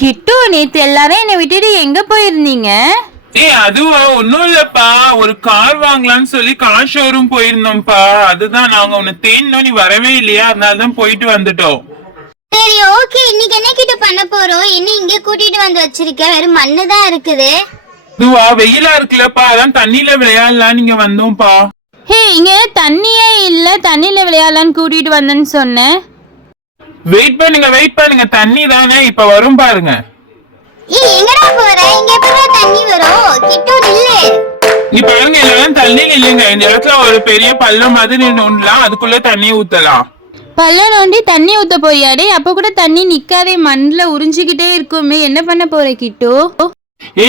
கிட்டு, நேத்து எல்லாரும் என்னை விட்டுட்டு எங்க போயிருந்தீங்க? அதுவா ஒன்னும் இல்லப்பா, ஒரு கார் வாங்கலாம்னு சொல்லி கார் ஷோரூம் போயிருந்தோம்ப்பா. அதுதான் நாங்க உன்னை தேடினோம், நீ வரவே இல்லையா, அதனாலதான் போயிட்டு வந்துட்டோம். சரி ஓகே, இன்னைக்கு என்ன கிட்ட பண்ண போறோம்? என்ன இங்க கூட்டிட்டு வந்து வச்சிருக்க? வெறும் மண்ணு தான் இருக்குது. இதுவா வெயிலா இருக்குல்லப்பா, அதான் தண்ணியில விளையாடலாம் நீங்க வந்தோம்ப்பா. இங்க தண்ணியே இல்ல, தண்ணியில விளையாடலான்னு கூட்டிட்டு வந்தேன்னு சொன்னேன். வெயிட் பண்ணுங்க, தண்ணி தானே இப்ப வரும் பாருங்க. எங்கடா போற? இங்க எப்ப தண்ணி வரும்? கிட்ட நில்லு. இப்ப பாருங்க, எல்லாரும் தண்ணியில் இல்லைங்க. இந்த இடத்துல ஒரு பெரிய பள்ளம் மாதிரி நோண்டலாம், அதுக்குள்ள தண்ணி ஊத்தலாம். பள்ளம் நோண்டி தண்ணி ஊத்த போயாடே? அப்ப கூட தண்ணி நிக்காதே, மண்ணுல உறிஞ்சிக்கிட்டே இருக்குமே. என்ன பண்ண போற கிட்டு?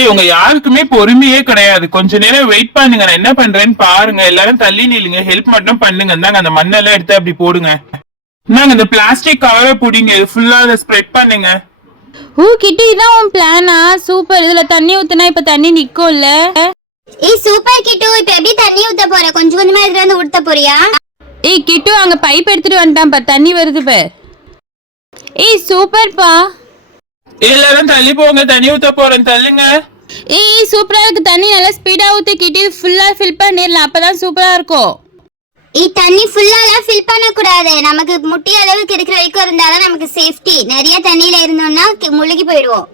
உங்க யாருக்குமே பொறுமையே கிடையாது. கொஞ்ச நேரம் வெயிட் பண்ணுங்க, நான் என்ன பண்றேன்னு பாருங்க. எல்லாரும் தள்ளி நில்லுங்க, ஹெல்ப் மட்டும் பண்ணுங்க. தாங்க அந்த மண்ணெல்லாம் எடுத்து அப்படி போடுங்க. நாங்க இந்த பிளாஸ்டிக் கவரை புடிங்க, இது ஃபுல்லா அதை ஸ்ப்ரெட் பண்ணுங்க. கிட்டு, இதான் உன் பிளானா? சூப்பர். இதுல தண்ணி ஊத்துனா இப்ப தண்ணி நிக்கும்ல. சூப்பர் கிட்டு, இப்ப எப்படி தண்ணி ஊத்த போற? கொஞ்சம் கொஞ்சமா இதுல இருந்து ஊத்த போறியா? கிட்டு, அங்க பைப் எடுத்துட்டு வந்துட்டான்ப்பா, தண்ணி வருது பார். சூப்பர்ப்பா. எல்லாரும் தள்ளி போங்க, தண்ணி ஊத்த போறேன், தள்ளுங்க. சூப்பரா இருக்கு. தண்ணி நல்லா ஸ்பீடா ஊத்தி கிட்டு ஃபுல்லா ஃபில் பண்ணிடலாம், அப்பதான் சூப்பரா இருக்கும். தண்ணி ஃபுல்லாலாம் ஃபில் பண்ண கூடாது. நமக்கு முட்டி அளவுக்கு இருக்கிற வரைக்கும் இருந்தாதான் நமக்கு சேஃப்டி. நிறைய தண்ணியில இருந்தோம்னா முழுகி போயிடுவோம்.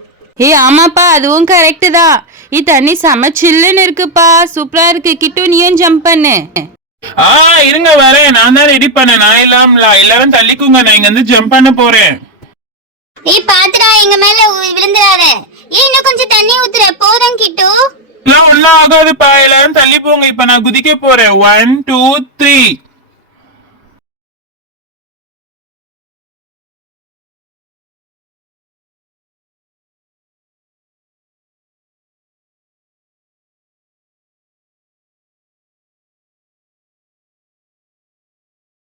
ஆமாப்பா, அதுவும் கரெக்ட் தான். தண்ணி செம சில்லுன்னு இருக்குப்பா, சூப்பரா இருக்கு. கிட்டு, நீயும் ஜம்ப் பண்ணு. இருங்க வரேன், நான் தான் ரெடி பண்ணேன். நான் எல்லாரும் தள்ளிக்குங்க, நான் இங்க இருந்து ஜம்ப் பண்ண போறேன். பாத்துடா, எங்க மேல விழுந்துடாத. இன்னும் கொஞ்சம் தண்ணி ஊத்துற. போதும் கிட்டு. ஒன்னும் ஆகாதுப்பா, எல்லாரும் தள்ளி போங்க. இப்ப நான் குதிக்க போறேன். 1 2 3.